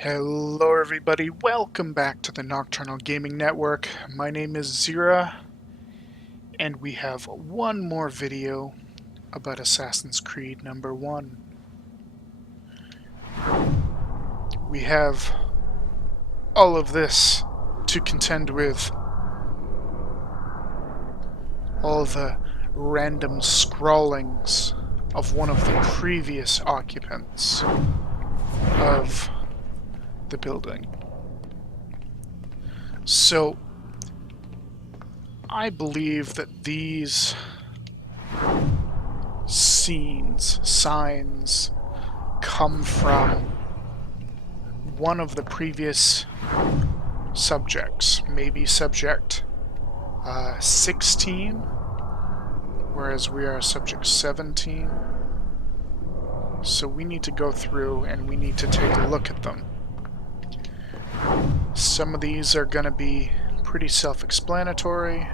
Hello everybody, welcome back to the Nocturnal Gaming Network. My name is Xeriua, and we have one more video about Assassin's Creed number 1. We have all of this to contend with. All the random scrawlings of one of the previous occupants of the building. So, I believe that these signs, come from one of the previous subjects, maybe subject 16, whereas we are subject 17. So we need to go through and we need to take a look at them. Some of these are going to be pretty self-explanatory,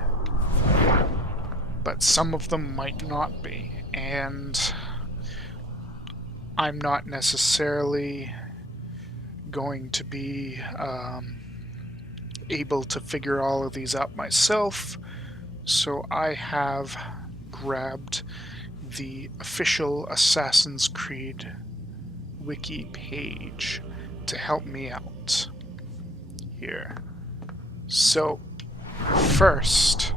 but some of them might not be, and I'm not necessarily going to be able to figure all of these out myself, so I have grabbed the official Assassin's Creed wiki page to help me out here. So, first,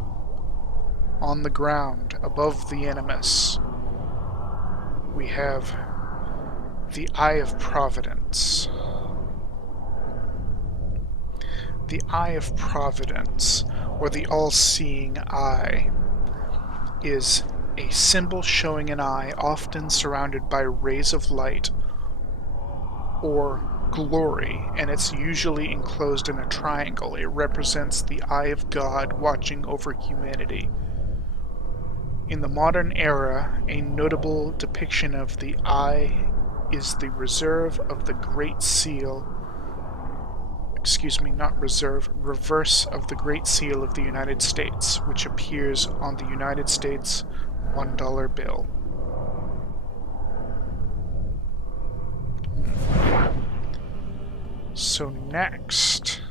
on the ground above the Animus, we have the Eye of Providence. The Eye of Providence, or the all-seeing eye, is a symbol showing an eye often surrounded by rays of light or glory, and it's usually enclosed in a triangle. It represents the eye of God watching over humanity. In the modern era, a notable depiction of the eye is the reverse of the Great Seal of the Great Seal of the United States, which appears on the United States $1 bill. So next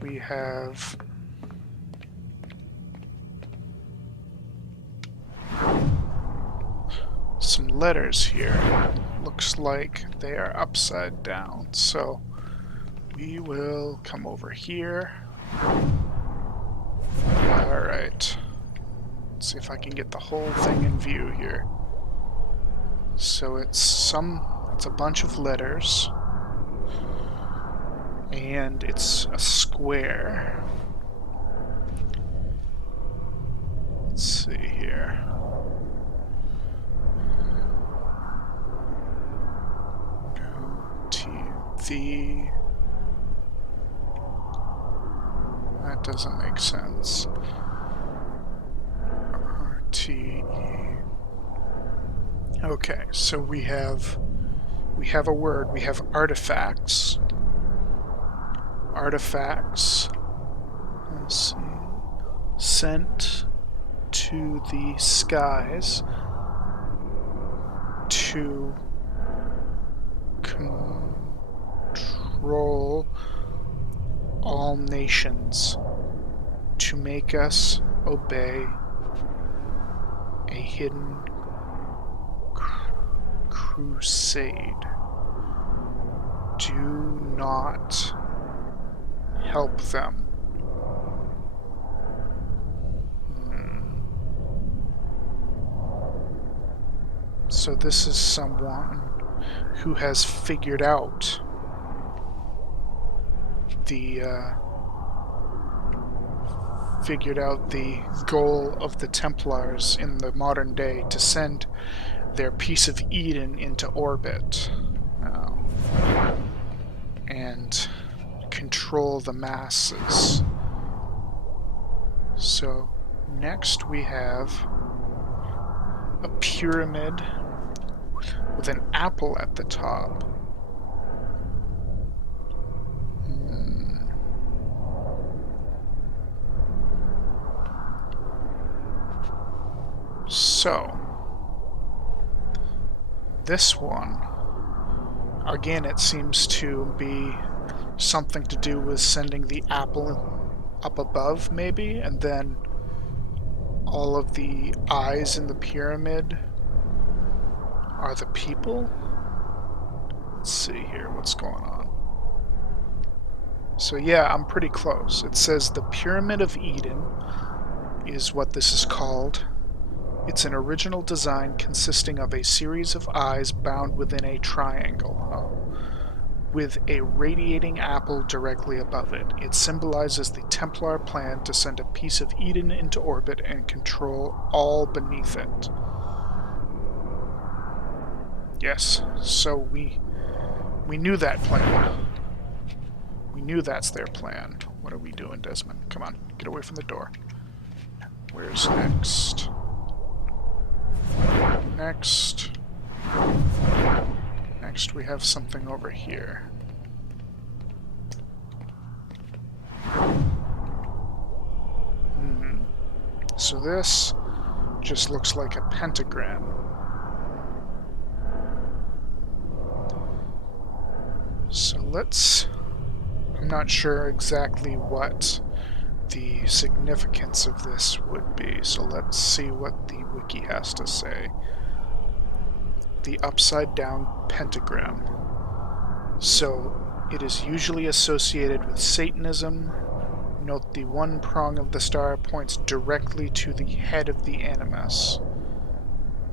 we have some letters here. Looks like they are upside down, so we will come over here. Alright. Let's see if I can get the whole thing in view here. So it's a bunch of letters, and it's a square. Let's see here. T. That doesn't make sense. RTE. Okay, so we have a word. We have artifacts. Artifacts. Let's see. Sent to the skies to control all nations, to make us obey a hidden crusade. Do not help them. So this is someone who has figured out the goal of the Templars in the modern day, to send their piece of Eden into orbit and control the masses. So next we have a pyramid with an apple at the top. So this one, again, it seems to be something to do with sending the apple up above, maybe, and then all of the eyes in the pyramid are the people. Let's see here what's going on. So yeah, I'm pretty close. It says the Pyramid of Eden is what this is called. It's an original design consisting of a series of eyes bound within a triangle, with a radiating apple directly above it. It symbolizes the Templar plan to send a piece of Eden into orbit and control all beneath it. Yes, so we knew that plan. We knew that's their plan. What are we doing, Desmond? Come on, get away from the door. Where's next? Next we have something over here. So this just looks like a pentagram. So I'm not sure exactly what the significance of this would be, so let's see what the wiki has to say. The upside down pentagram. So it is usually associated with Satanism. Note the one prong of the star points directly to the head of the animus.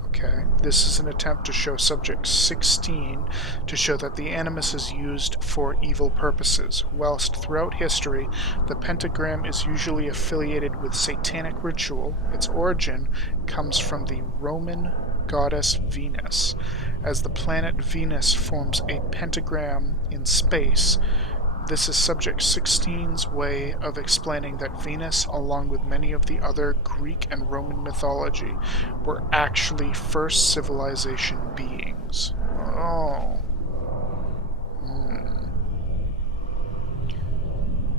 Okay, this is an attempt to show subject 16 to show that the animus is used for evil purposes. Whilst throughout history, the pentagram is usually affiliated with satanic ritual, its origin comes from the Roman goddess Venus. As the planet Venus forms a pentagram in space, this is subject 16's way of explaining that Venus, along with many of the other Greek and Roman mythology, were actually first civilization beings. Oh.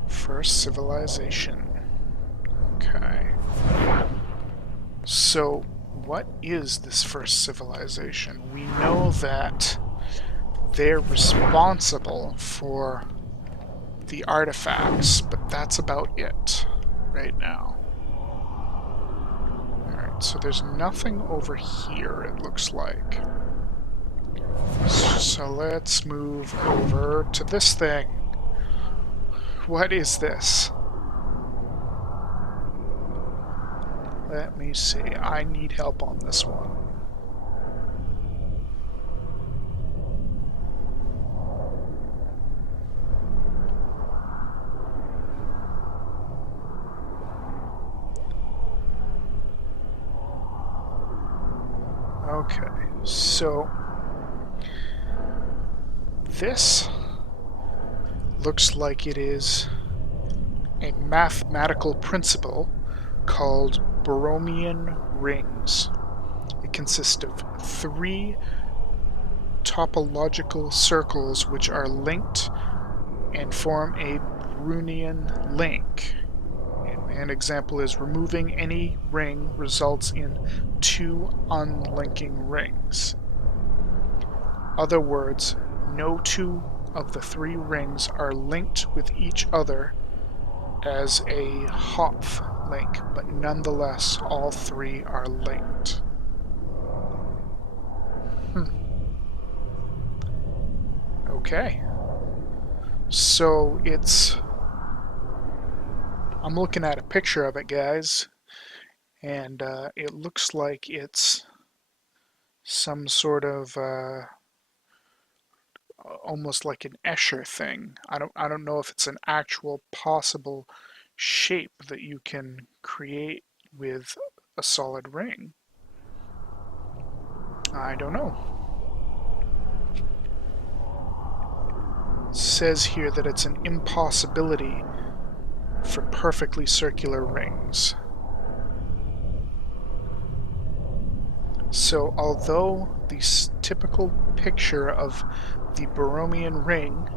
First civilization. Okay. So, what is this first civilization? We know that they're responsible for the artifacts, but that's about it right now. Alright, so there's nothing over here, it looks like. So let's move over to this thing. What is this? Let me see. I need help on this one. Okay, so this looks like it is a mathematical principle called Borromean Rings. It consists of 3 topological circles which are linked and form a Brownian link. An example is removing any ring results in 2 unlinking rings. Other words, no 2 of the 3 rings are linked with each other as a Hopf link, but nonetheless all 3 are linked. Okay. So I'm looking at a picture of it, guys, and it looks like it's some sort of almost like an Escher thing. I don't know if it's an actual possible shape that you can create with a solid ring. I don't know. It says here that it's an impossibility for perfectly circular rings. So although the typical picture of the Borromean ring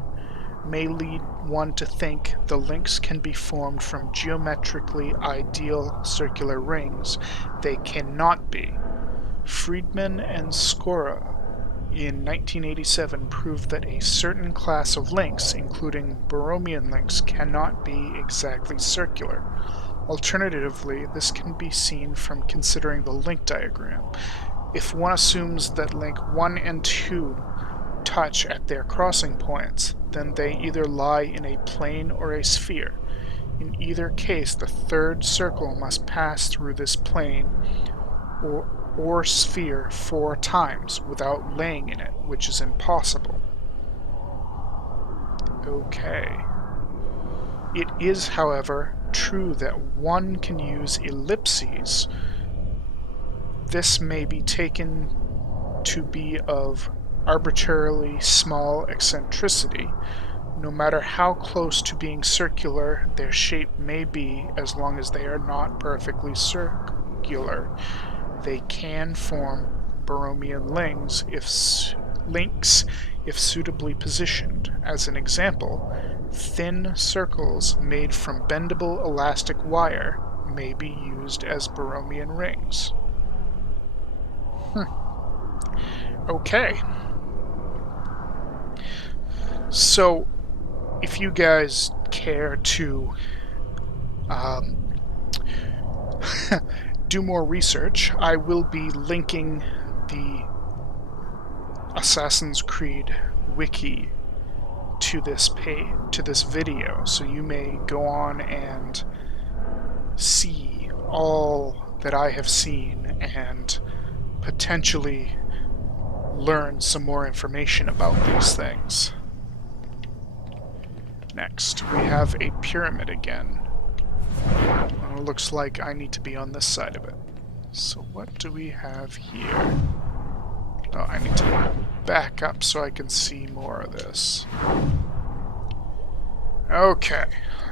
may lead one to think the links can be formed from geometrically ideal circular rings, they cannot be. Friedman and Skora in 1987 proved that a certain class of links, including Borromean links, cannot be exactly circular. Alternatively, this can be seen from considering the link diagram. If one assumes that link 1 and 2 touch at their crossing points, then they either lie in a plane or a sphere. In either case, the third circle must pass through this plane or sphere 4 times without laying in it, which is impossible. Okay. It is, however, true that one can use ellipses. This may be taken to be of arbitrarily small eccentricity. No matter how close to being circular their shape may be, as long as they are not perfectly circular, they can form Borromean links if suitably positioned. As an example, thin circles made from bendable elastic wire may be used as Borromean rings. Okay. So, if you guys care to do more research, I will be linking the Assassin's Creed wiki to this video, so you may go on and see all that I have seen and potentially learn some more information about these things. Next, we have a pyramid again. Well, it looks like I need to be on this side of it. So what do we have here? Oh, I need to back up so I can see more of this. Okay,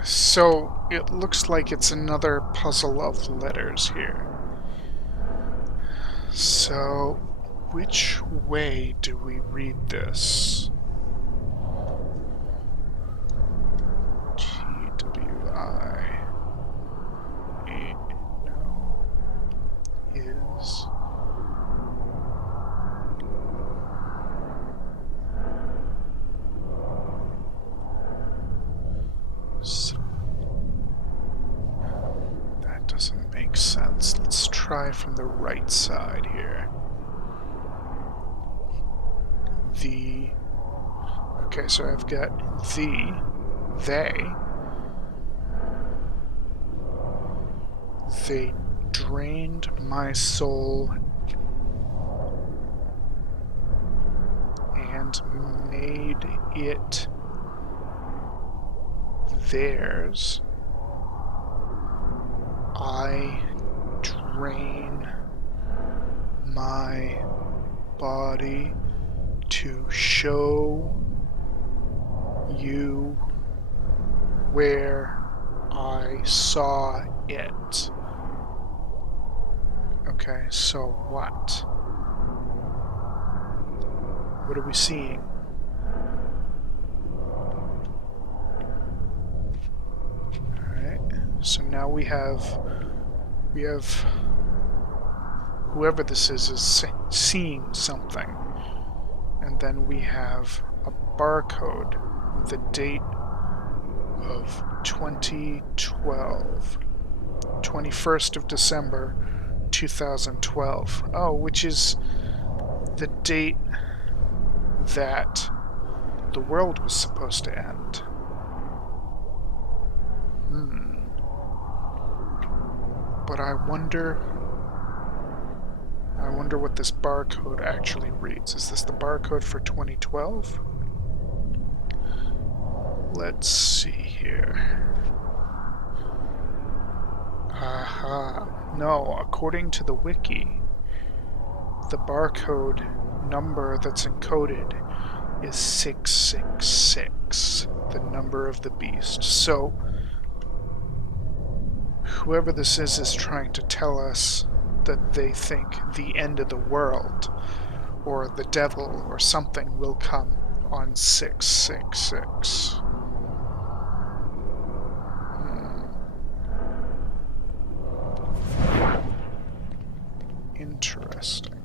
so it looks like it's another puzzle of letters here. So, which way do we read this? That doesn't make sense. Let's try from the right side here. Okay, so I've got they drained my soul and made it theirs. I drain my body to show you where I saw it. Okay, so what? What are we seeing? Alright, so now we have whoever this is seeing something. And then we have a barcode with the date of 2012. 21st of December 2012. Oh, which is the date that the world was supposed to end. But I wonder what this barcode actually reads. Is this the barcode for 2012? Let's see here. Aha. No, according to the wiki, the barcode number that's encoded is 666, the number of the beast. So, whoever this is trying to tell us that they think the end of the world, or the devil, or something will come on 666. Interesting.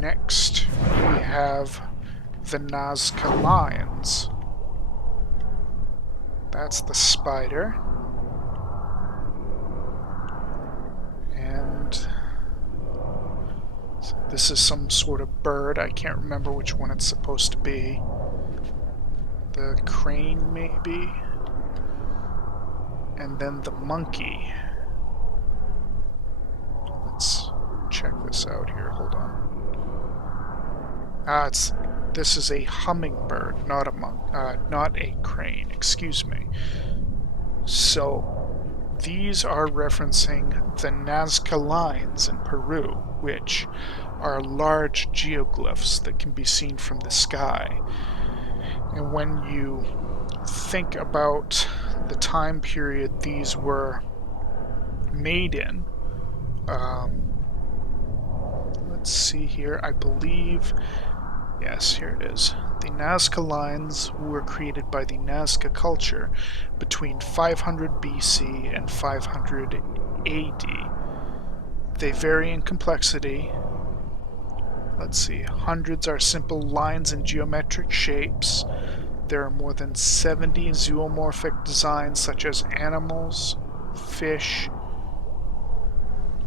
Next, we have the Nazca lions. That's the spider. And this is some sort of bird. I can't remember which one it's supposed to be. The crane, maybe? And then the monkey. Let's check this out here. Hold on. This is a hummingbird, not a crane. Excuse me. So these are referencing the Nazca lines in Peru, which are large geoglyphs that can be seen from the sky. And when you think about the time period these were made in, let's see here, I believe, yes, here it is. The Nazca lines were created by the Nazca culture between 500 BC and 500 AD. They vary in complexity. Let's see, hundreds are simple lines and geometric shapes. There are more than 70 zoomorphic designs such as animals, fish,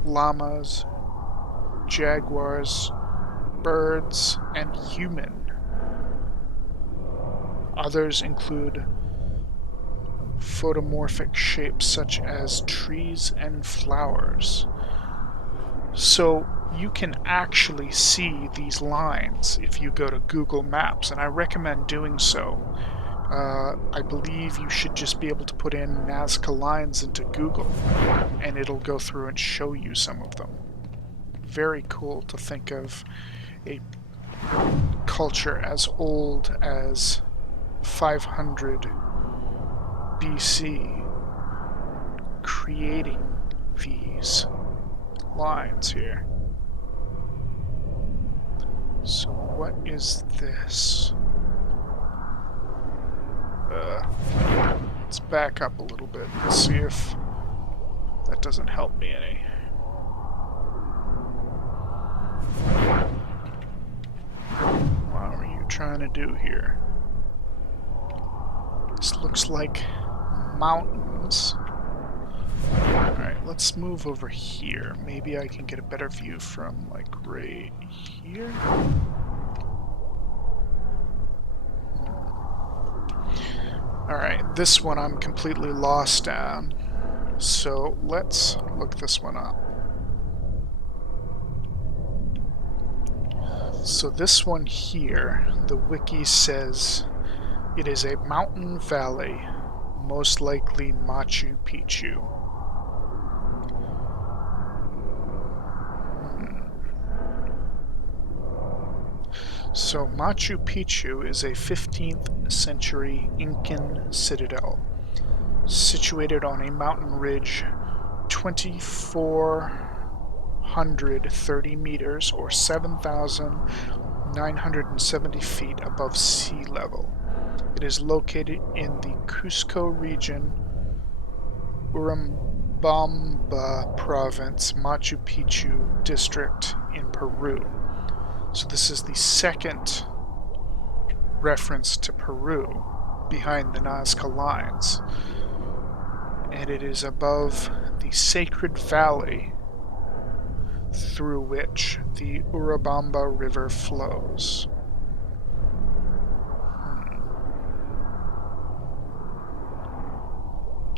llamas, jaguars, birds, and human. Others include photomorphic shapes such as trees and flowers. So you can actually see these lines if you go to Google Maps, and I recommend doing so. I believe you should just be able to put in Nazca lines into Google, and it'll go through and show you some of them. Very cool to think of a culture as old as 500 BC creating these lines here. So what is this? Let's back up a little bit and see if that doesn't help me any. What are you trying to do here? This looks like mountains. Alright, let's move over here. Maybe I can get a better view from, like, right here. Alright, this one I'm completely lost on. So let's look this one up. So this one here, the wiki says it is a mountain valley, most likely Machu Picchu. So Machu Picchu is a 15th century Incan citadel, situated on a mountain ridge 2,430 meters or 7,970 feet above sea level. It is located in the Cusco region, Urubamba province, Machu Picchu district in Peru. So this is the second reference to Peru behind the Nazca lines. And it is above the sacred valley through which the Urubamba River flows.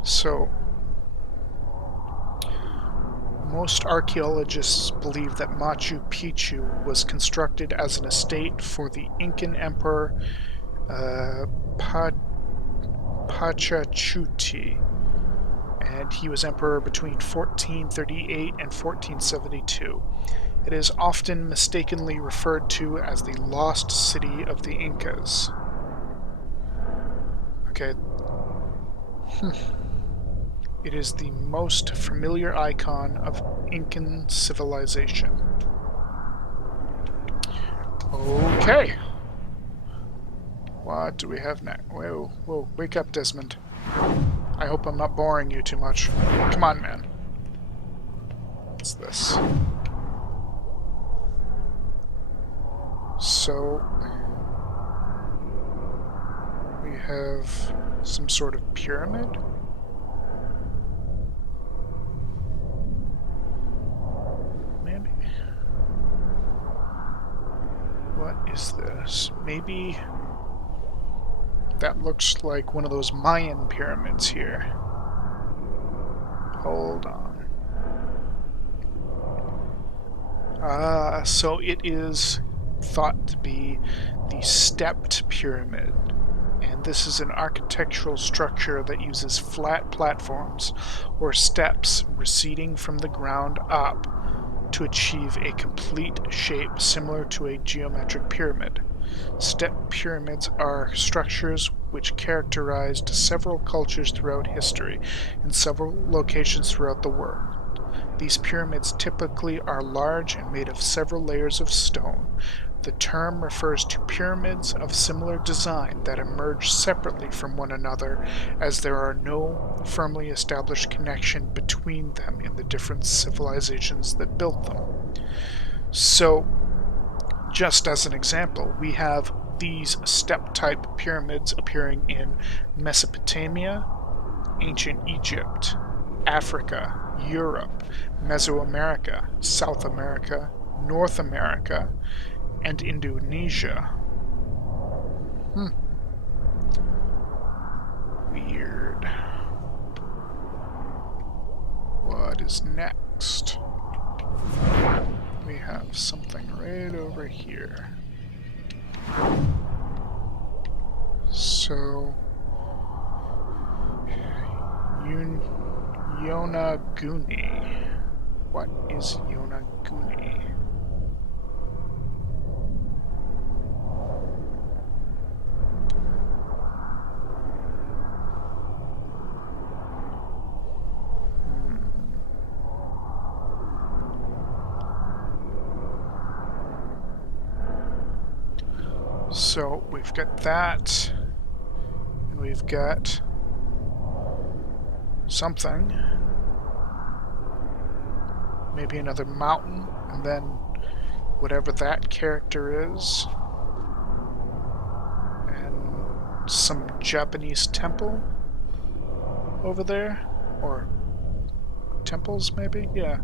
So, most archaeologists believe that Machu Picchu was constructed as an estate for the Incan Emperor Pachacuti, and he was emperor between 1438 and 1472. It is often mistakenly referred to as the lost city of the Incas. Okay. It is the most familiar icon of Incan civilization. Okay. What do we have next? Whoa, whoa, wake up, Desmond. I hope I'm not boring you too much. Come on, man. What's this? So we have some sort of pyramid. Maybe. What is this? Maybe that looks like one of those Mayan pyramids here. Hold on. So it is thought to be the stepped pyramid. And this is an architectural structure that uses flat platforms or steps receding from the ground up to achieve a complete shape similar to a geometric pyramid. Step pyramids are structures which characterized several cultures throughout history in several locations throughout the world. These pyramids typically are large and made of several layers of stone. The term refers to pyramids of similar design that emerge separately from one another, as there are no firmly established connection between them in the different civilizations that built them. So, just as an example, we have these step-type pyramids appearing in Mesopotamia, ancient Egypt, Africa, Europe, Mesoamerica, South America, North America, and Indonesia. Weird. What is next? We have something right over here. So, Yonaguni. What is Yonaguni? So we've got that, and we've got something, maybe another mountain, and then whatever that character is, and some Japanese temple over there, or temples maybe, yeah.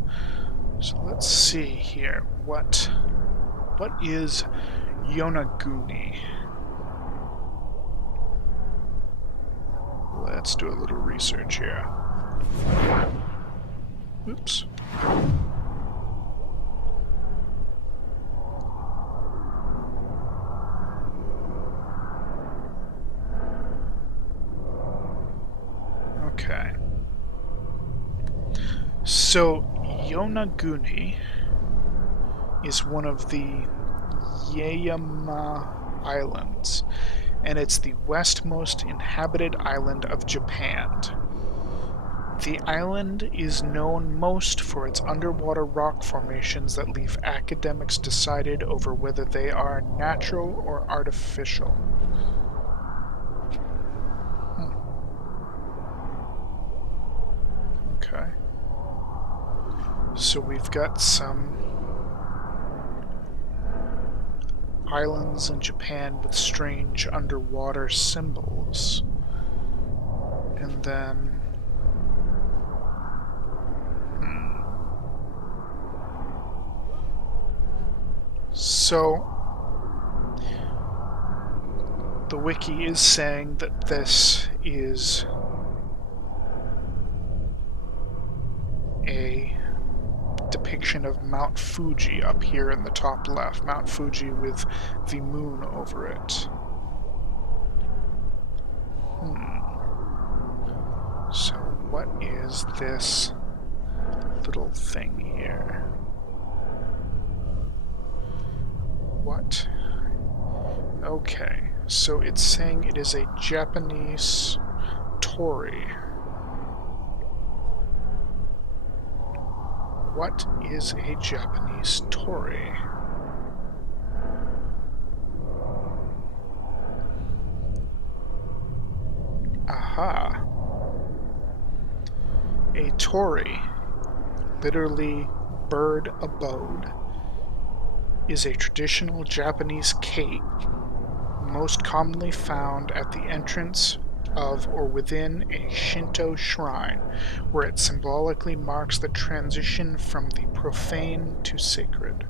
So let's see here, what is Yonaguni? Let's do a little research here. Oops. Okay. So, Yonaguni is one of the Xeriua Islands, and it's the westmost inhabited island of Japan. The island is known most for its underwater rock formations that leave academics decided over whether they are natural or artificial. Okay. So we've got some islands in Japan with strange underwater symbols. And then so the wiki is saying that this is a depiction of Mount Fuji up here in the top left. Mount Fuji with the moon over it. So what is this little thing here? What? Okay, so it's saying it is a Japanese torii. What is a Japanese torii? Aha. A torii, literally bird abode, is a traditional Japanese cape, most commonly found at the entrance of or within a Shinto shrine, where it symbolically marks the transition from the profane to sacred.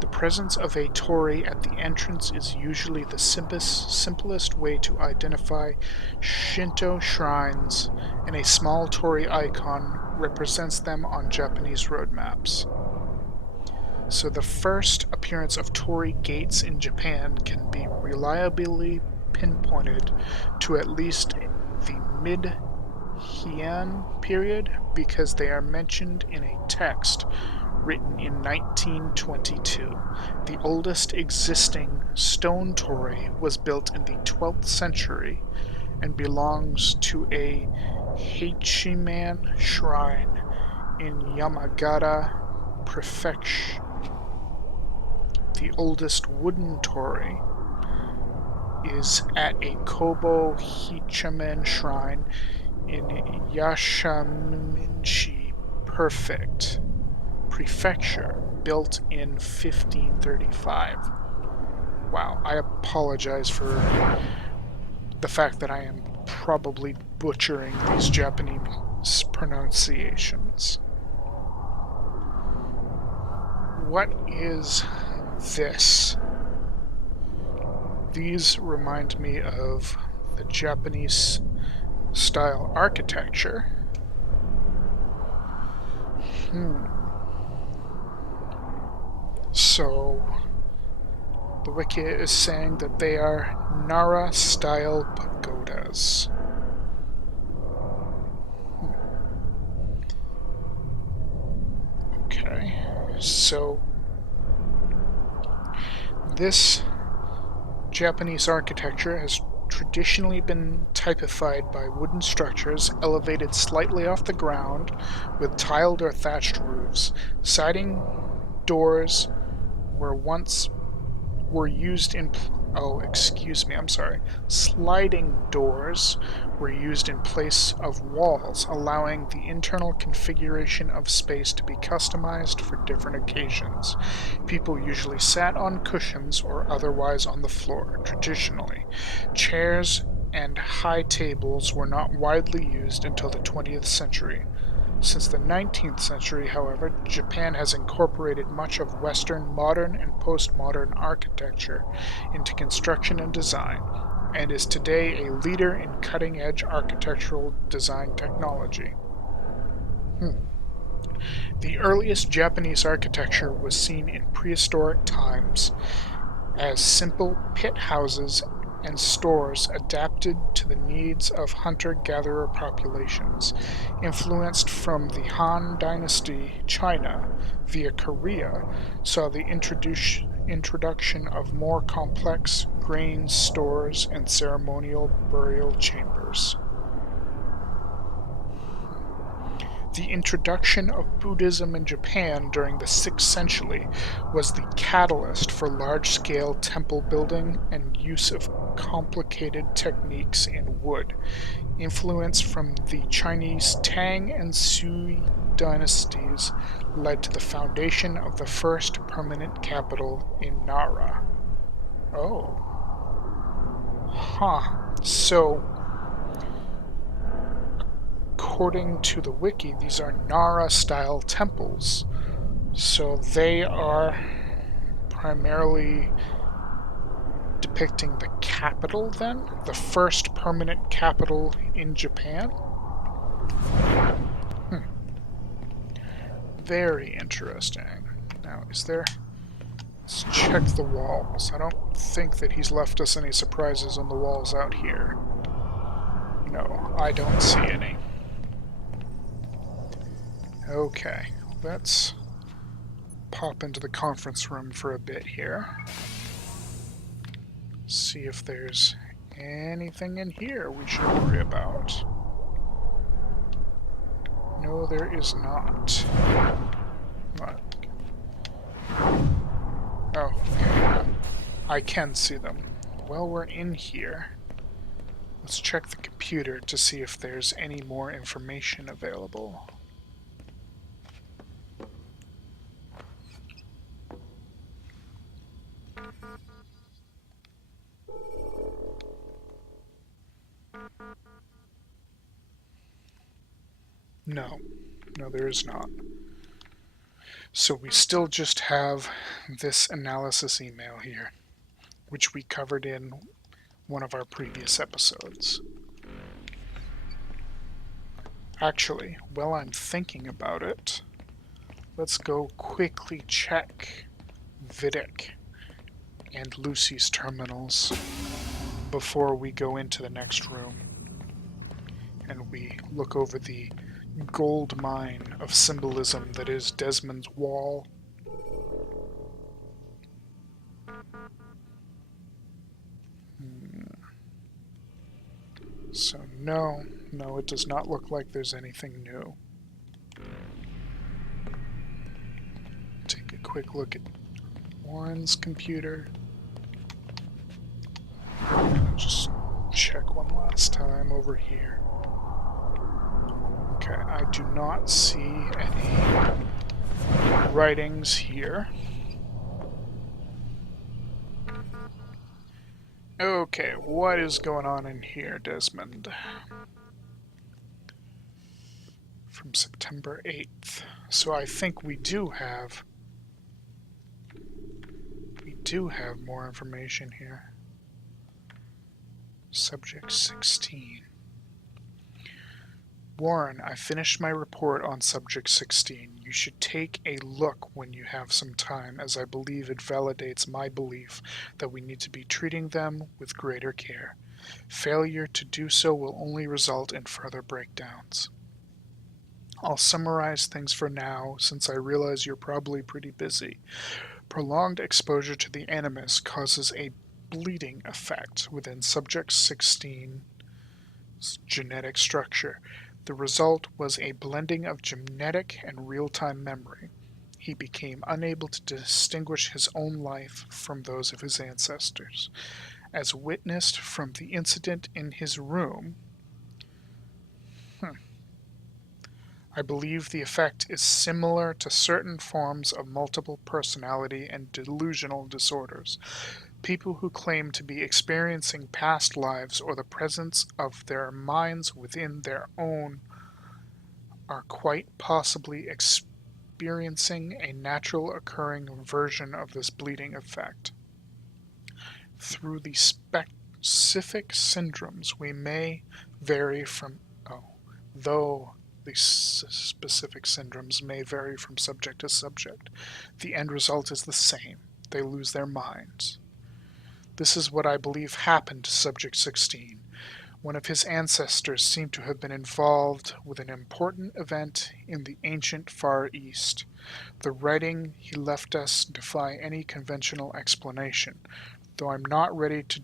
The presence of a torii at the entrance is usually the simplest way to identify Shinto shrines, and a small torii icon represents them on Japanese road maps. So the first appearance of torii gates in Japan can be reliably pinpointed to at least the mid-Heian period because they are mentioned in a text written in 1922. The oldest existing stone torii was built in the 12th century and belongs to a Heichiman shrine in Yamagata Prefecture. The oldest wooden torii is at a Kobo Heichiman shrine in Yashaminshi Prefecture, built in 1535. Wow, I apologize for the fact that I am probably butchering these Japanese pronunciations. What is this? These remind me of the Japanese style architecture. So, the wiki is saying that they are Nara-style pagodas. Okay, so this Japanese architecture has traditionally been typified by wooden structures elevated slightly off the ground with tiled or thatched roofs. Siding doors Sliding doors were used in place of walls, allowing the internal configuration of space to be customized for different occasions. People usually sat on cushions or otherwise on the floor. Traditionally, chairs and high tables were not widely used until the 20th century. Since the 19th century, however, Japan has incorporated much of Western modern and postmodern architecture into construction and design, and is today a leader in cutting-edge architectural design technology. The earliest Japanese architecture was seen in prehistoric times as simple pit houses and stores adapted to the needs of hunter-gatherer populations. Influenced from the Han Dynasty, China, via Korea, saw the introduction of more complex grain stores and ceremonial burial chambers. The introduction of Buddhism in Japan during the 6th century was the catalyst for large-scale temple building and use of complicated techniques in wood. Influence from the Chinese Tang and Sui dynasties led to the foundation of the first permanent capital in Nara. Oh. So, according to the wiki, these are Nara-style temples. So they are primarily depicting the capital then? The first permanent capital in Japan? Very interesting. Now, let's check the walls. I don't think that he's left us any surprises on the walls out here. No, I don't see any. Okay, let's pop into the conference room for a bit here. See if there's anything in here we should worry about. No, there is not. What? Oh, okay. I can see them. Well, we're in here. Let's check the computer to see if there's any more information available. No, there is not. So we still just have this analysis email here, which we covered in one of our previous episodes. Actually, while I'm thinking about it, let's go quickly check Vidic and Lucy's terminals before we go into the next room and we look over the gold mine of symbolism that is Desmond's wall. So no, it does not look like there's anything new. Take a quick look at Warren's computer. Just check one last time over here. Okay, I do not see any writings here. Okay, what is going on in here, Desmond? From September 8th. So I think we do have more information here. Subject 16. Warren, I finished my report on Subject 16. You should take a look when you have some time, as I believe it validates my belief that we need to be treating them with greater care. Failure to do so will only result in further breakdowns. I'll summarize things for now, since I realize you're probably pretty busy. Prolonged exposure to the animus causes a bleeding effect within Subject 16's genetic structure. The result was a blending of genetic and real-time memory. He became unable to distinguish his own life from those of his ancestors. As witnessed from the incident in his room, I believe the effect is similar to certain forms of multiple personality and delusional disorders. People who claim to be experiencing past lives or the presence of their minds within their own are quite possibly experiencing a natural occurring version of this bleeding effect. Through the specific syndromes we may vary from though the specific syndromes may vary from subject to subject, the end result is the same. They lose their minds. This is what I believe happened to Subject 16. One of his ancestors seemed to have been involved with an important event in the ancient Far East. The writing he left us defy any conventional explanation. Though I'm not ready to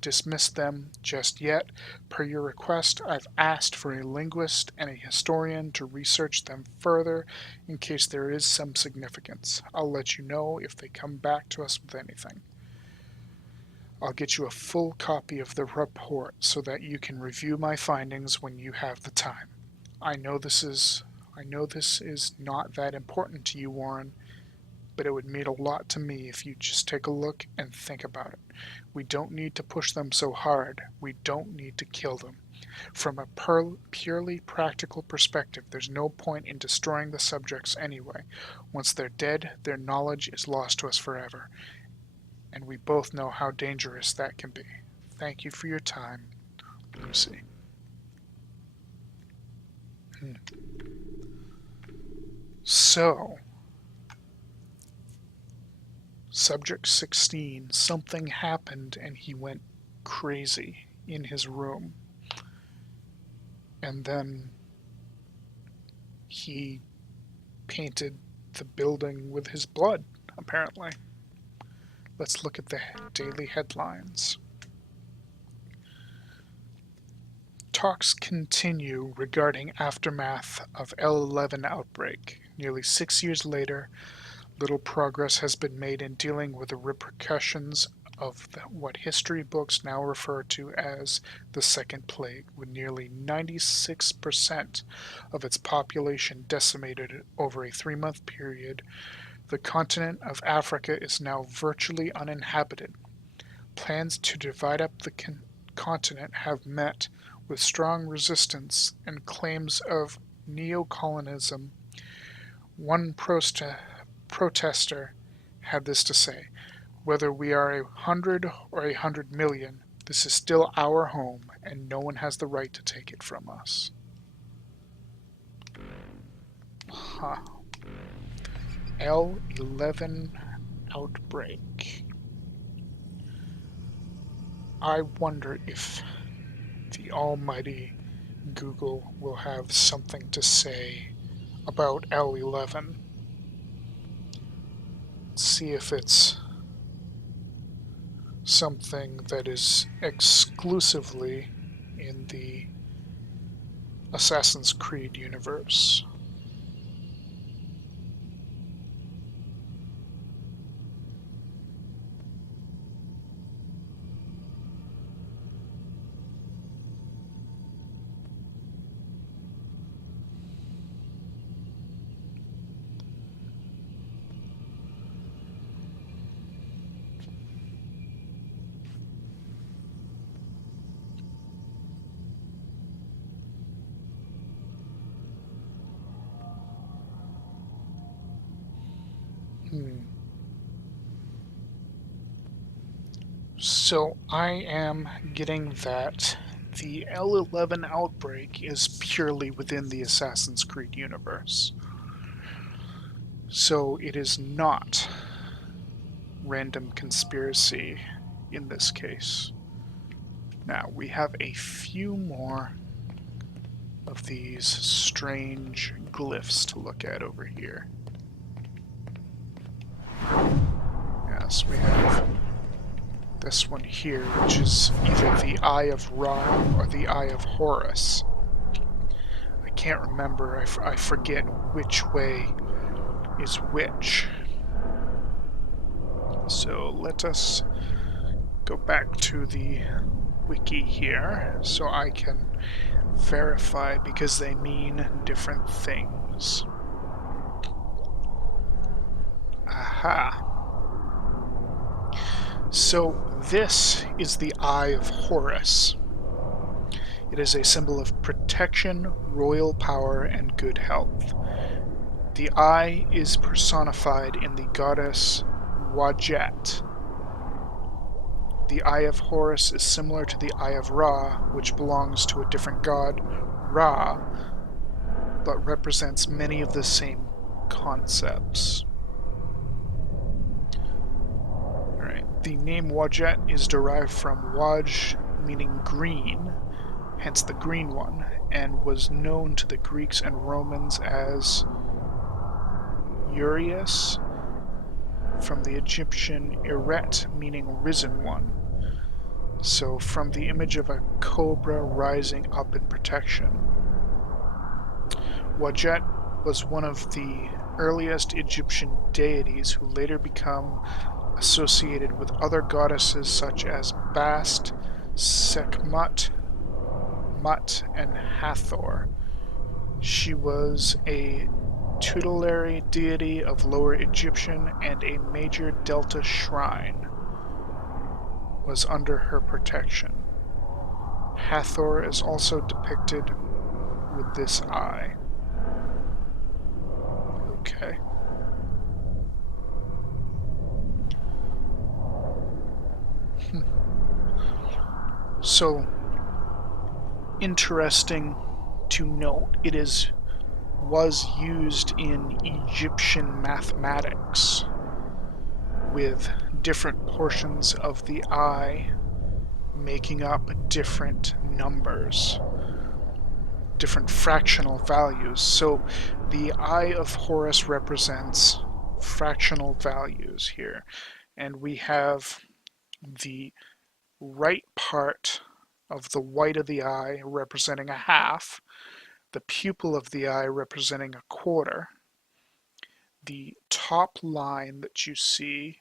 dismiss them just yet, per your request, I've asked for a linguist and a historian to research them further in case there is some significance. I'll let you know if they come back to us with anything. I'll get you a full copy of the report so that you can review my findings when you have the time. I know this is not that important to you, Warren, but it would mean a lot to me if you just take a look and think about it. We don't need to push them so hard. We don't need to kill them. From a purely practical perspective, there's no point in destroying the subjects anyway. Once they're dead, their knowledge is lost to us forever. And we both know how dangerous that can be. Thank you for your time, Lucy. So, Subject 16, something happened and he went crazy in his room. And then he painted the building with his blood, apparently. Let's look at the daily headlines. Talks continue regarding aftermath of L11 outbreak. Nearly 6 years later, little progress has been made in dealing with the repercussions of what history books now refer to as the Second Plague, with nearly 96% of its population decimated over a 3-month period. The continent of Africa is now virtually uninhabited. Plans to divide up the continent have met with strong resistance and claims of neocolonism, one protester had this to say: "Whether we are 100 or 100 million, this is still our home, and no one has the right to take it from us." Huh. L11 outbreak. I wonder if the almighty Google will have something to say about L11. See if it's something that is exclusively in the Assassin's Creed universe. So I am getting that the L11 outbreak is purely within the Assassin's Creed universe. So it is not random conspiracy in this case. Now we have a few more of these strange glyphs to look at over here. Yes, we have this one here, which is either the Eye of Ra or the Eye of Horus. I can't remember, I forget which way is which. So let us go back to the wiki here so I can verify, because they mean different things. Aha. So this is the Eye of Horus. It is a symbol of protection, royal power, and good health. The eye is personified in the goddess Wadjet. The Eye of Horus is similar to the Eye of Ra, which belongs to a different god, Ra, but represents many of the same concepts. The name Wadjet is derived from Waj, meaning green, hence the green one, and was known to the Greeks and Romans as Urius, from the Egyptian Eret, meaning risen one. So from the image of a cobra rising up in protection. Wadjet was one of the earliest Egyptian deities who later become associated with other goddesses such as Bast, Sekhmet, Mut, and Hathor. She was a tutelary deity of Lower Egyptian, and a major Delta shrine was under her protection. Hathor is also depicted with this eye. Okay. So, interesting to note, it was used in Egyptian mathematics with different portions of the eye making up different numbers, different fractional values. So the Eye of Horus represents fractional values here, and we have the right part of the white of the eye representing a half, the pupil of the eye representing a quarter, the top line that you see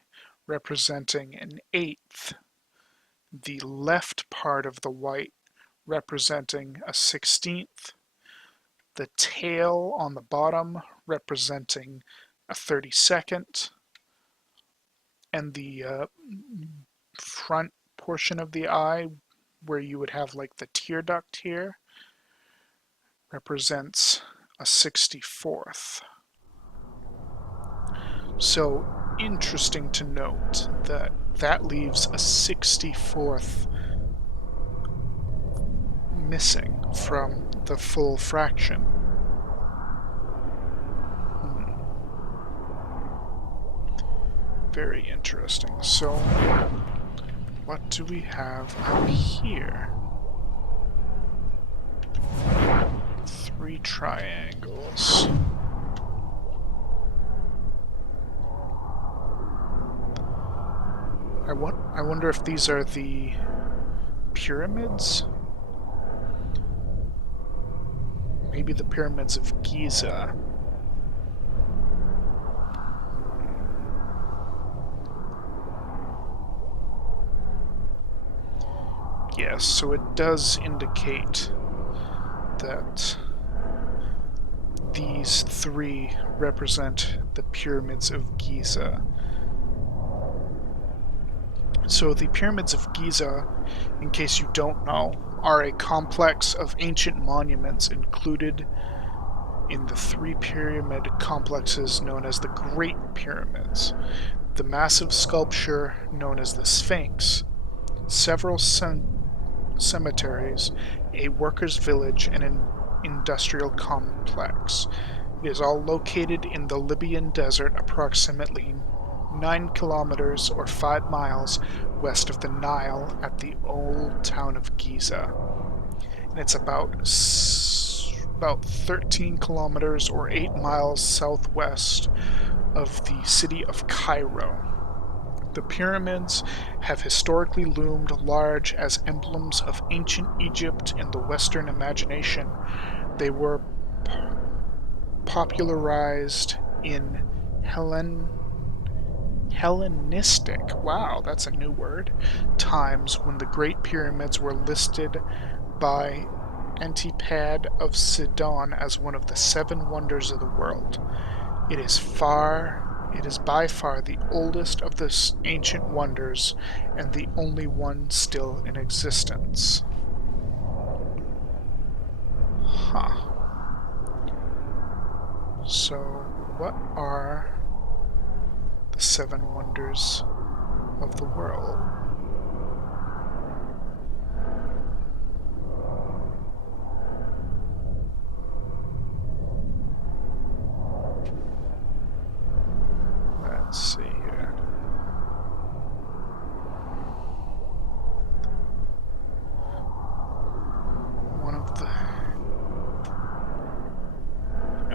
representing an eighth, the left part of the white representing a 16th, the tail on the bottom representing a 32nd, and the front portion of the eye, where you would have like the tear duct here, represents a 64th. So interesting to note that that leaves a 64th missing from the full fraction. Very interesting. So, what do we have up here? 3 triangles. I wonder if these are the pyramids? Maybe the pyramids of Giza. Yes, so it does indicate that these 3 represent the pyramids of Giza. So the pyramids of Giza, in case you don't know, are a complex of ancient monuments included in the 3 pyramid complexes known as the Great Pyramids, the massive sculpture known as the Sphinx, several cemeteries, a workers' village, and an industrial complex. It is all located in the Libyan desert, approximately 9 kilometers or 5 miles west of the Nile at the old town of Giza. And it's about 13 kilometers or 8 miles southwest of the city of Cairo. The pyramids have historically loomed large as emblems of ancient Egypt in the Western imagination. They were popularized in Hellenistic, wow, that's a new word, times when the Great Pyramids were listed by Antipater of Sidon as one of the 7 wonders of the world. It is by far the oldest of the ancient wonders and the only one still in existence. Huh. So, what are the 7 wonders of the world? Let's see here. One of the...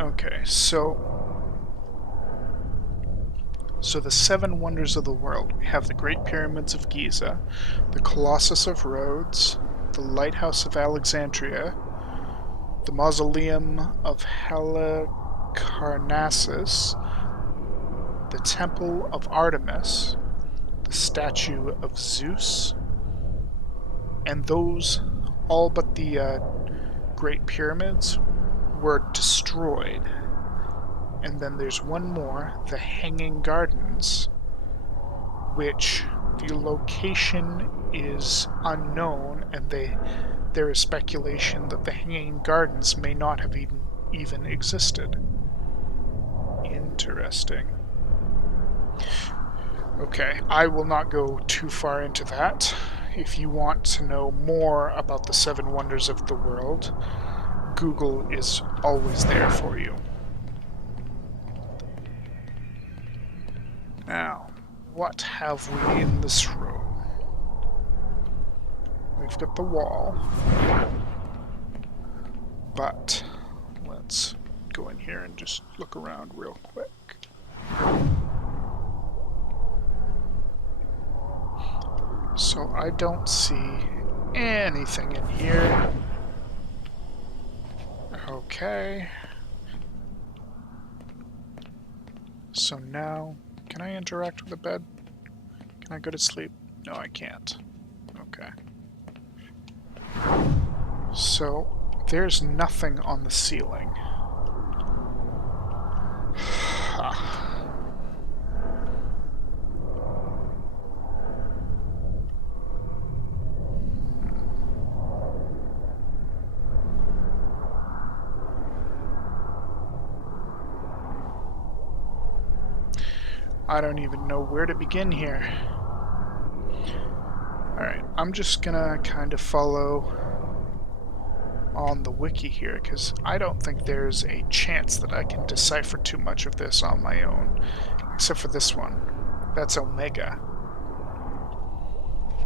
Okay, so the 7 wonders of the world. We have the Great Pyramids of Giza, the Colossus of Rhodes, the Lighthouse of Alexandria, the Mausoleum of Halicarnassus, the Temple of Artemis, the Statue of Zeus, and those, all but the Great Pyramids, were destroyed. And then there's one more, the Hanging Gardens, which the location is unknown, and there is speculation that the Hanging Gardens may not have even existed. Interesting. Okay, I will not go too far into that. If you want to know more about the 7 wonders of the world, Google is always there for you. Now, what have we in this room? We've got the wall, but let's go in here and just look around real quick. So I don't see anything in here. Okay. So now, can I interact with the bed? Can I go to sleep? No, I can't. Okay. So, there's nothing on the ceiling. I don't even know where to begin here. Alright, I'm just gonna kind of follow on the wiki here, because I don't think there's a chance that I can decipher too much of this on my own, except for this one. That's Omega.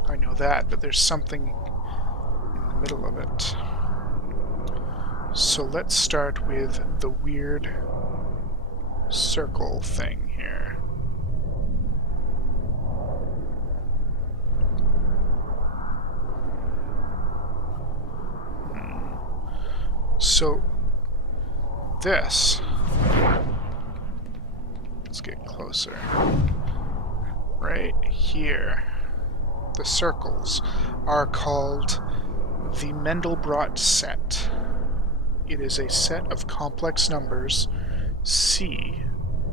I know that, but there's something in the middle of it. So let's start with the weird circle thing here. So this, let's get closer, right here, the circles are called the Mandelbrot Set. It is a set of complex numbers, C,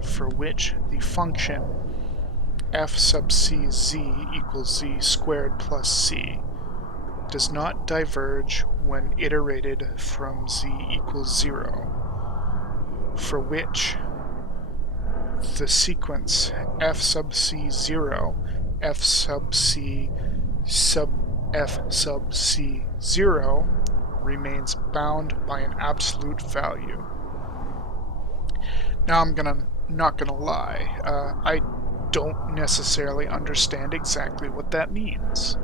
for which the function f sub c z equals z squared plus c does not diverge when iterated from z equals 0, for which the sequence f sub c 0, f sub c sub f sub c 0 remains bound by an absolute value. Now I'm not gonna lie, I don't necessarily understand exactly what that means.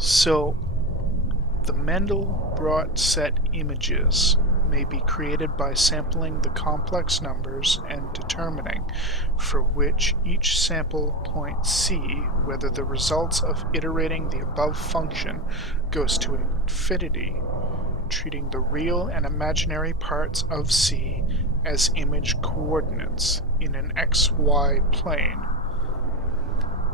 So, the Mandelbrot set images may be created by sampling the complex numbers and determining for which each sample point C whether the results of iterating the above function goes to infinity, treating the real and imaginary parts of C as image coordinates in an XY plane.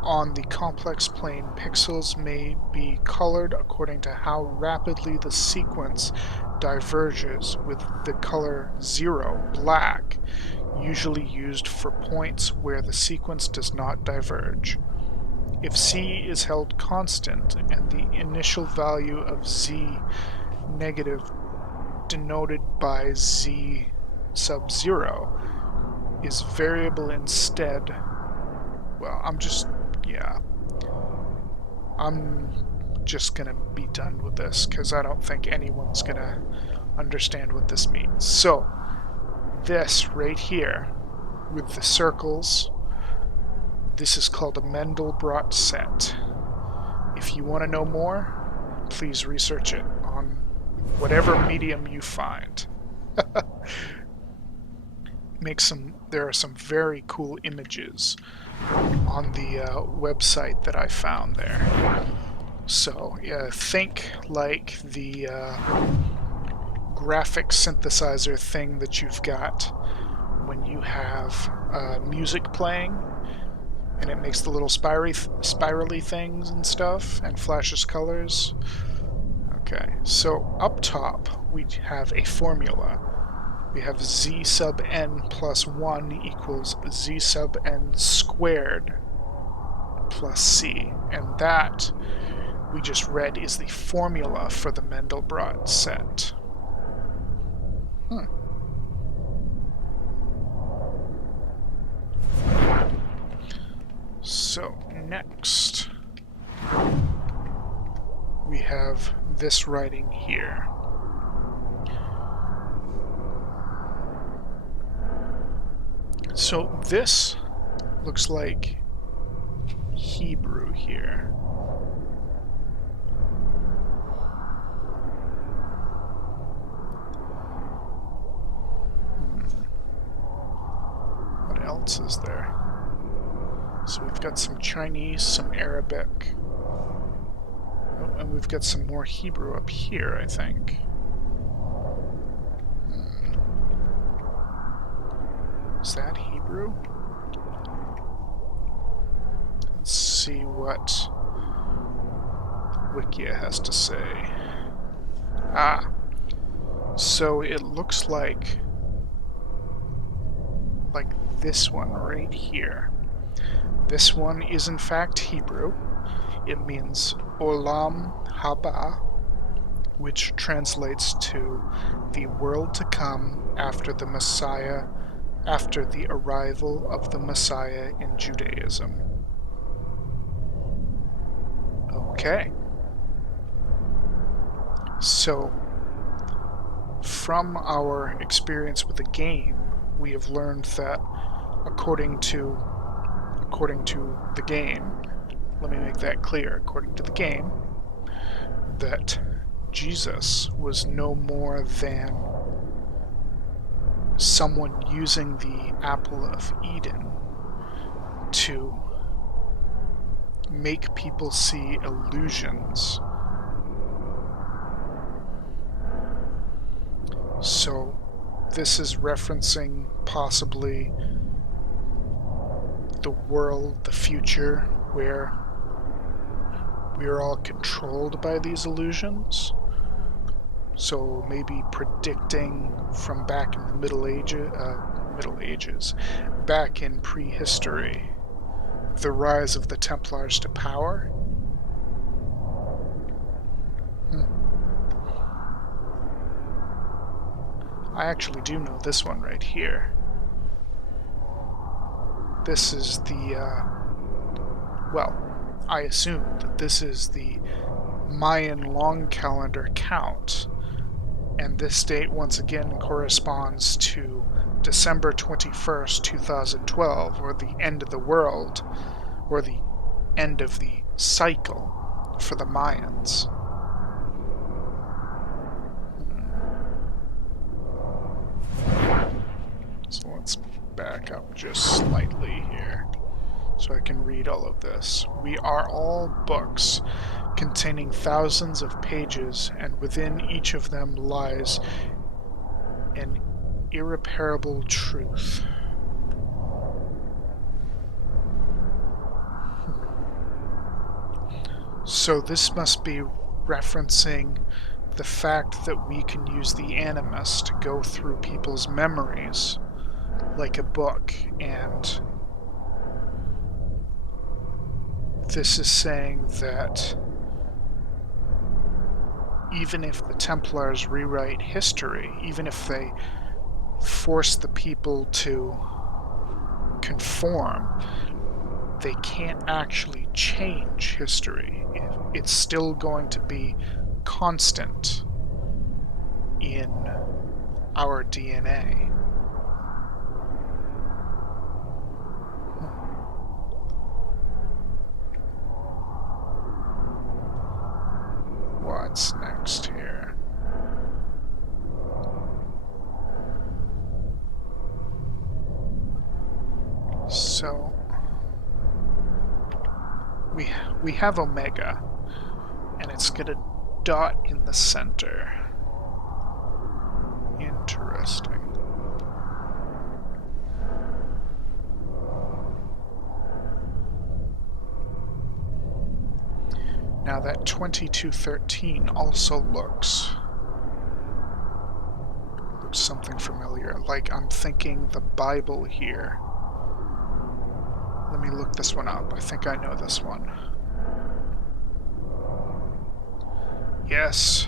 On the complex plane, pixels may be colored according to how rapidly the sequence diverges, with the color 0, black, usually used for points where the sequence does not diverge. If C is held constant and the initial value of Z negative, denoted by Z sub 0, is variable instead, well, I'm just gonna be done with this, because I don't think anyone's gonna understand what this means. So, this right here, with the circles, this is called a Mandelbrot Set. If you want to know more, please research it on whatever medium you find. There are some very cool images on the website that I found there. So think like the graphic synthesizer thing that you've got when you have music playing, and it makes the little spirally things and stuff and flashes colors. Okay, so up top we have a formula. We have z sub n plus 1 equals z sub n squared plus c, and that we just read is the formula for the Mandelbrot set. So next we have this writing here. So this looks like Hebrew here. What else is there? So we've got some Chinese, some Arabic. Oh, and we've got some more Hebrew up here, I think. Is that Hebrew? Let's see what Wikia has to say. Ah, so it looks like this one right here. This one is in fact Hebrew. It means Olam Haba, which translates to the world to come after the Messiah after the arrival of the Messiah in Judaism. Okay. So, from our experience with the game, we have learned that according to the game, let me make that clear, according to the game, that Jesus was no more than someone using the apple of Eden to make people see illusions. So this is referencing possibly the world, the future, where we are all controlled by these illusions. So maybe predicting from back in the Middle Ages, back in prehistory, the rise of the Templars to power. I actually do know this one right here. This is the, well, I assume that this is the Mayan long calendar count, and this date once again corresponds to December 21st, 2012, or the end of the world, or the end of the cycle for the Mayans. So let's back up just slightly here so I can read all of this. We are all books containing thousands of pages, and within each of them lies an irreparable truth. So this must be referencing the fact that we can use the animus to go through people's memories like a book, and this is saying that even if the Templars rewrite history, even if they force the people to conform, they can't actually change history. It's still going to be constant in our DNA. What's next here? So we have Omega, and it's got a dot in the center. Interesting. Now that 2213 also looks something familiar. Like, I'm thinking the Bible here. Let me look this one up. I think I know this one. Yes.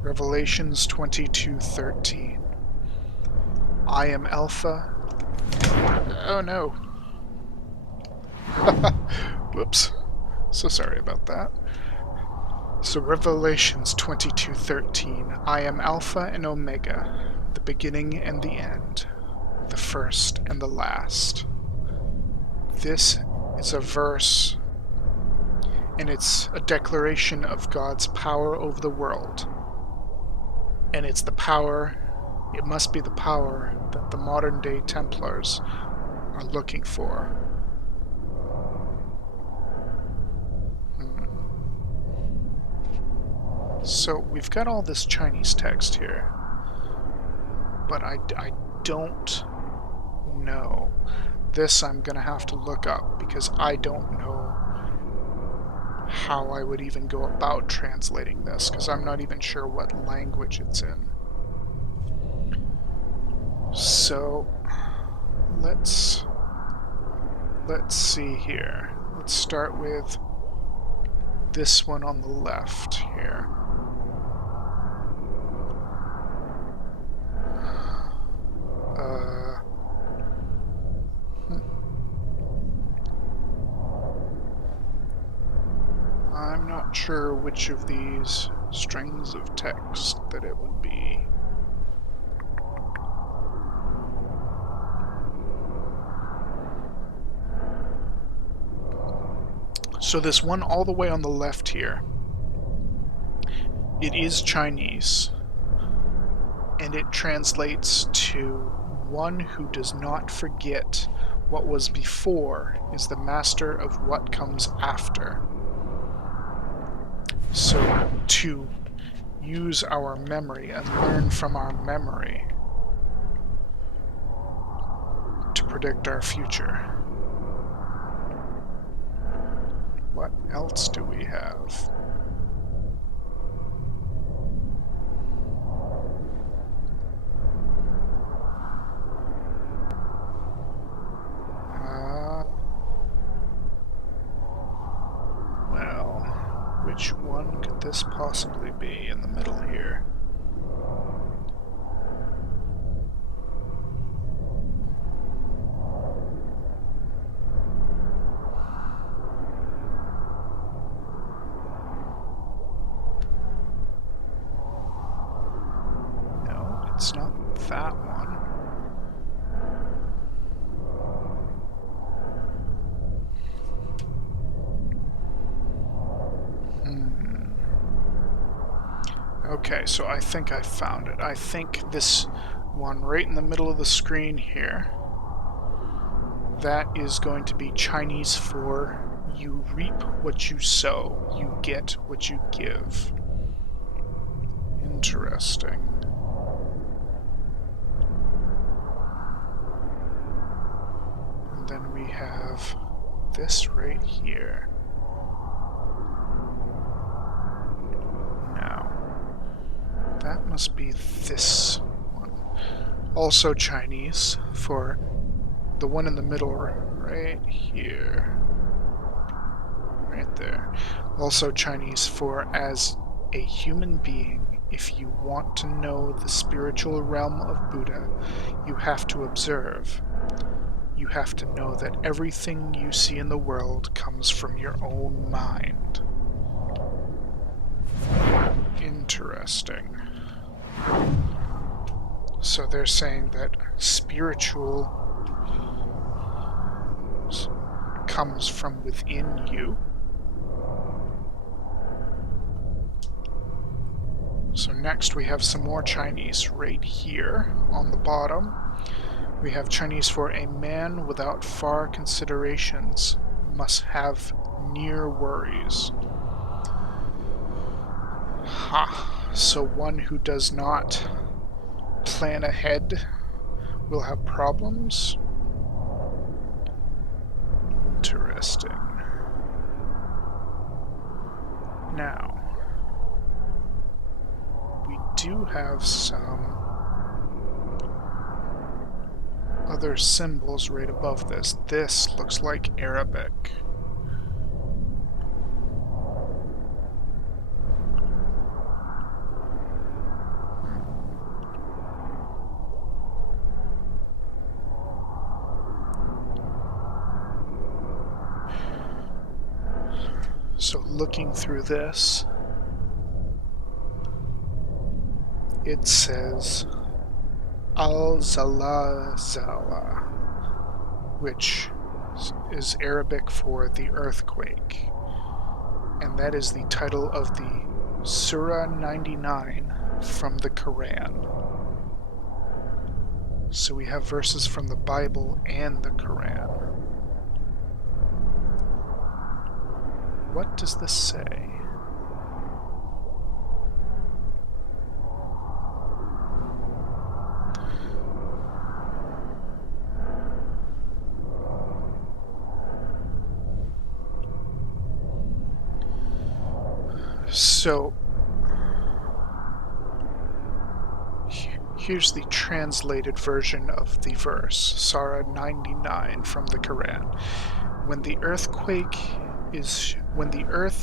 Revelations 22:13. I am Alpha. Oh no. Whoops. So sorry about that. So Revelations 22:13. I am Alpha and Omega, the beginning and the end, the first and the last. This is a verse, and it's a declaration of God's power over the world. And it's the power, it must be the power that the modern day Templars are looking for. So we've got all this Chinese text here, but I don't know. This I'm going to have to look up because I don't know how I would even go about translating this, because I'm not even sure what language it's in. So let's see here. Let's start with this one on the left here. I'm not sure which of these strings of text that it would be. So this one all the way on the left here, it is Chinese, and it translates to one who does not forget what was before is the master of what comes after. So to use our memory and learn from our memory to predict our future. What else do we have? Well, which one could this possibly be in the middle here? It's not that one. Okay, so I think I found it. I think this one right in the middle of the screen here, that is going to be Chinese for you reap what you sow, you get what you give. Interesting. Then we have this right here. Now, that must be this one. Also Chinese for the one in the middle right here. Right there. Also Chinese for as a human being, if you want to know the spiritual realm of Buddha, you have to observe. You have to know that everything you see in the world comes from your own mind. Interesting. So they're saying that spiritual comes from within you. So next we have some more Chinese right here on the bottom. We have Chinese for a man without far considerations must have near worries. So one who does not plan ahead will have problems? Interesting. Now, we do have some other symbols right above this. This looks like Arabic. So looking through this, it says Al-Zalazala, which is Arabic for the earthquake. And that is the title of the Surah 99 from the Quran. So we have verses from the Bible and the Quran. What does this say? So, here's the translated version of the verse, Surah 99 from the Quran. When the earth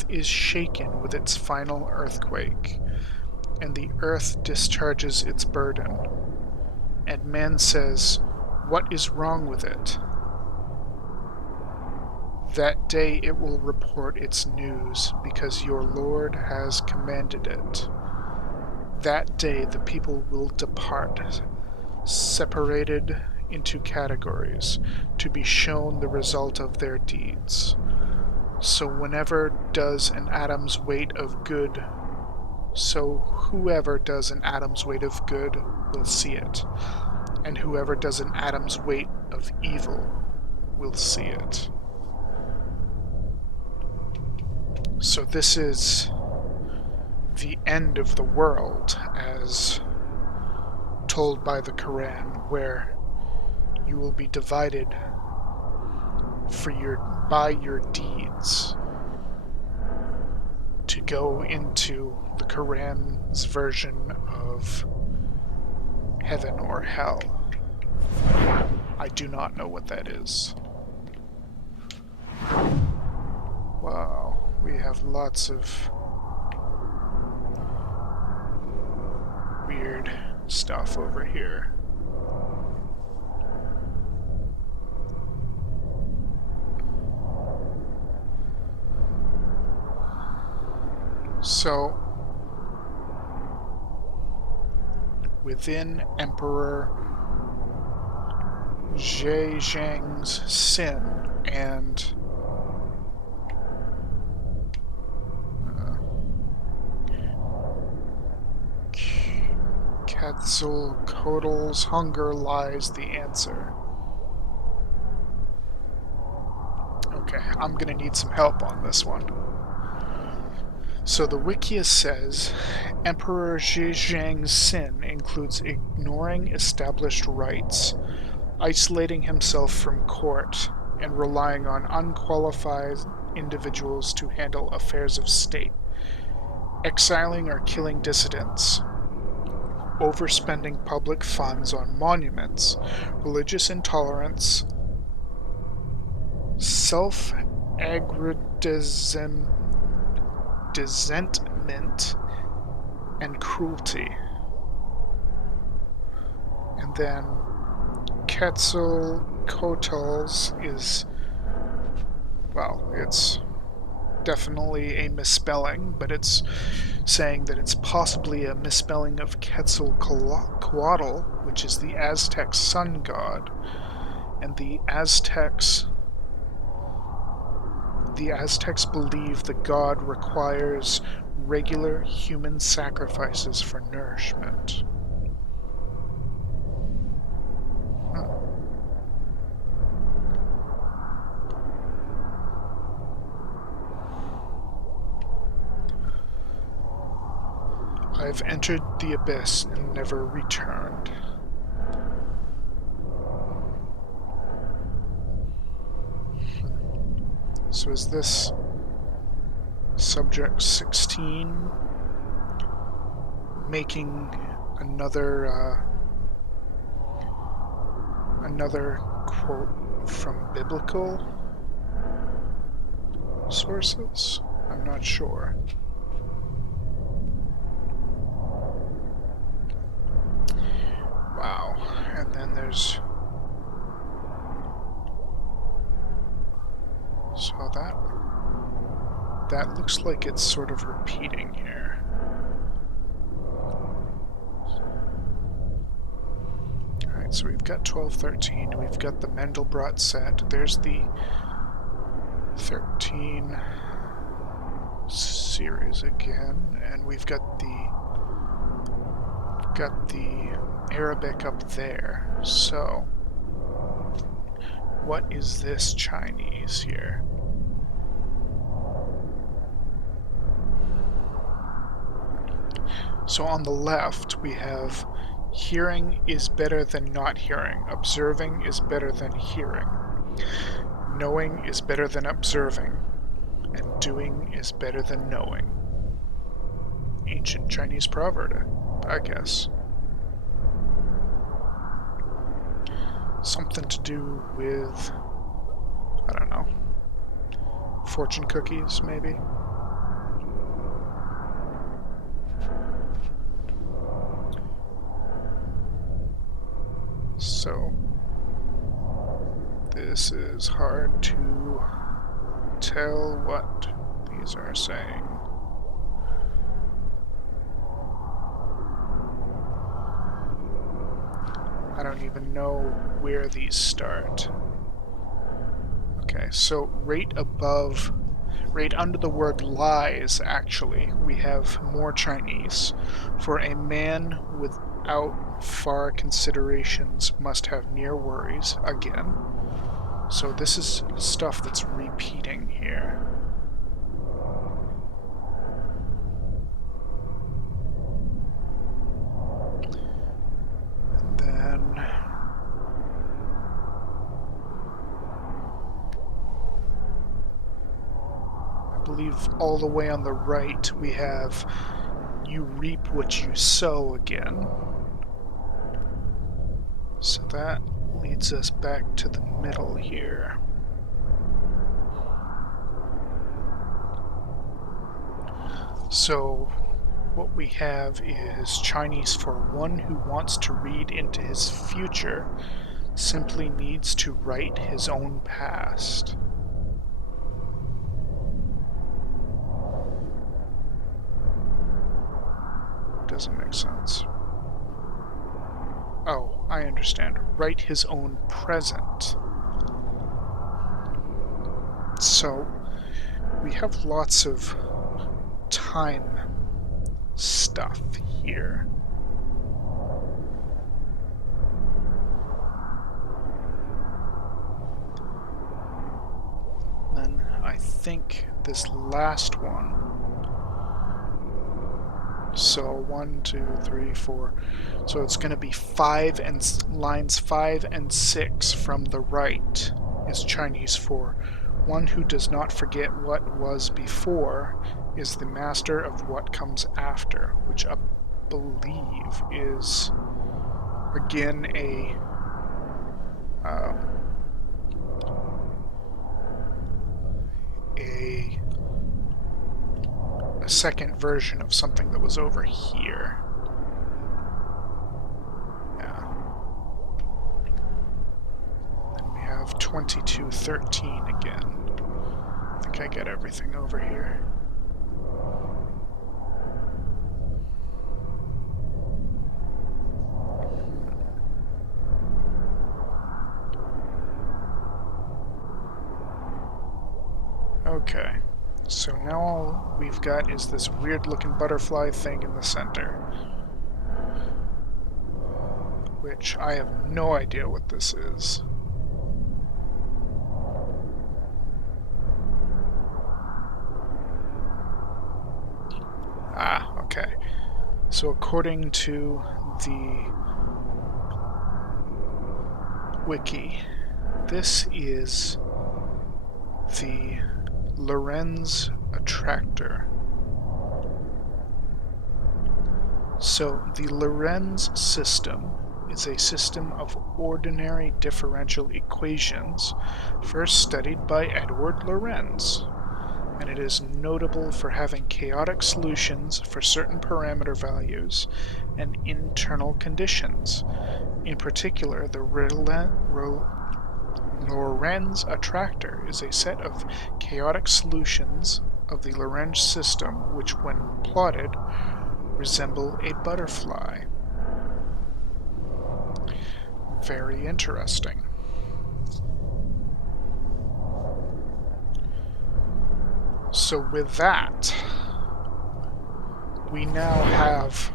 is shaken with its final earthquake, and the earth discharges its burden, and man says, "What is wrong with it?" That day it will report its news, because your Lord has commanded it. That day the people will depart, separated into categories, to be shown the result of their deeds. So whoever does an atom's weight of good will see it, and whoever does an atom's weight of evil will see it. So this is the end of the world, as told by the Quran, where you will be divided by your deeds to go into the Quran's version of heaven or hell. I do not know what that is. Wow, we have lots of weird stuff over here. So, within Emperor Zhejiang's sin and Quetzalcoatl's hunger lies the answer. Okay, I'm gonna need some help on this one. So the Wikia says, Emperor Zhejiang's sin includes ignoring established rights, isolating himself from court, and relying on unqualified individuals to handle affairs of state, exiling or killing dissidents, overspending public funds on monuments, religious intolerance, self-aggrandizement, and cruelty. And then Quetzalcoatl's is, well, it's definitely a misspelling, but it's saying that it's possibly a misspelling of Quetzalcoatl, which is the Aztec sun god. And the Aztecs believe the god requires regular human sacrifices for nourishment. I've entered the abyss and never returned. So is this subject 16 making another quote from biblical sources? I'm not sure. Wow, and then there's... So that looks like it's sort of repeating here. Alright, so we've got 1213, we've got the Mandelbrot Set, there's the 13 series again, and we've got the Arabic up there. So what is this Chinese here? So on the left we have hearing is better than not hearing, observing is better than hearing, knowing is better than observing, and doing is better than knowing. Ancient Chinese proverb, I guess. Something to do with, I don't know, fortune cookies, maybe? So, this is hard to tell what these are saying. I don't even know where these start. Okay, so right above, right under the word lies, actually, we have more Chinese. For a man without far considerations must have near worries, again. So this is stuff that's repeating here. And then I believe all the way on the right we have you reap what you sow again. So that leads us back to the middle here. So what we have is Chinese for one who wants to read into his future simply needs to write his own past. Doesn't make sense. Oh, I understand. Write his own present. So, we have lots of time stuff here. Then I think this last one. So 1, 2, 3, 4. So it's going to be 5 and lines 5 and 6 from the right is Chinese for one who does not forget what was before is the master of what comes after, which I believe is again a second version of something that was over here. Yeah. Then we have 2213 again. I think I get everything over here. Okay. So now all we've got is this weird-looking butterfly thing in the center. Which I have no idea what this is. Ah, okay. So according to the wiki, this is the Lorenz Attractor. So the Lorenz system is a system of ordinary differential equations first studied by Edward Lorenz, and it is notable for having chaotic solutions for certain parameter values and internal conditions. In particular, the Lorenz Attractor is a set of chaotic solutions of the Lorenz system which, when plotted, resemble a butterfly. Very interesting. So with that, we now have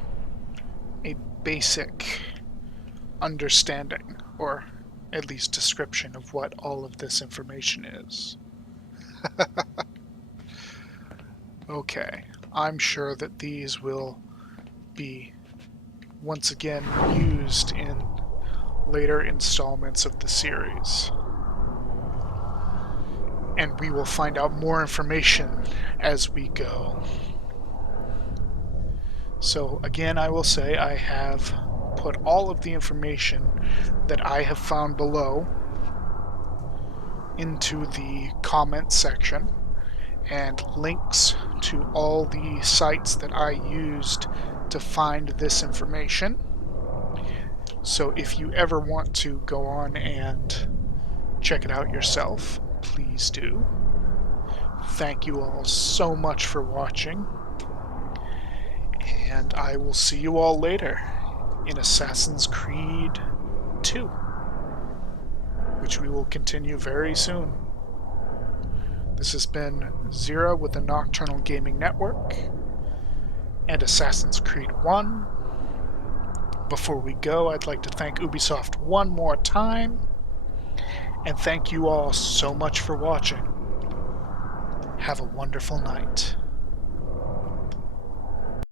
a basic understanding, or at least description, of what all of this information is. Okay, I'm sure that these will be once again used in later installments of the series. And we will find out more information as we go. So again, I will say I have put all of the information that I have found below into the comment section, and links to all the sites that I used to find this information. So if you ever want to go on and check it out yourself, please do. thank you all so much for watching, and I will see you all later in Assassin's Creed 2, which we will continue very soon. This has been Xeriua with the Nocturnal Gaming Network and Assassin's Creed 1. Before we go, I'd like to thank Ubisoft one more time, and thank you all so much for watching. Have a wonderful night.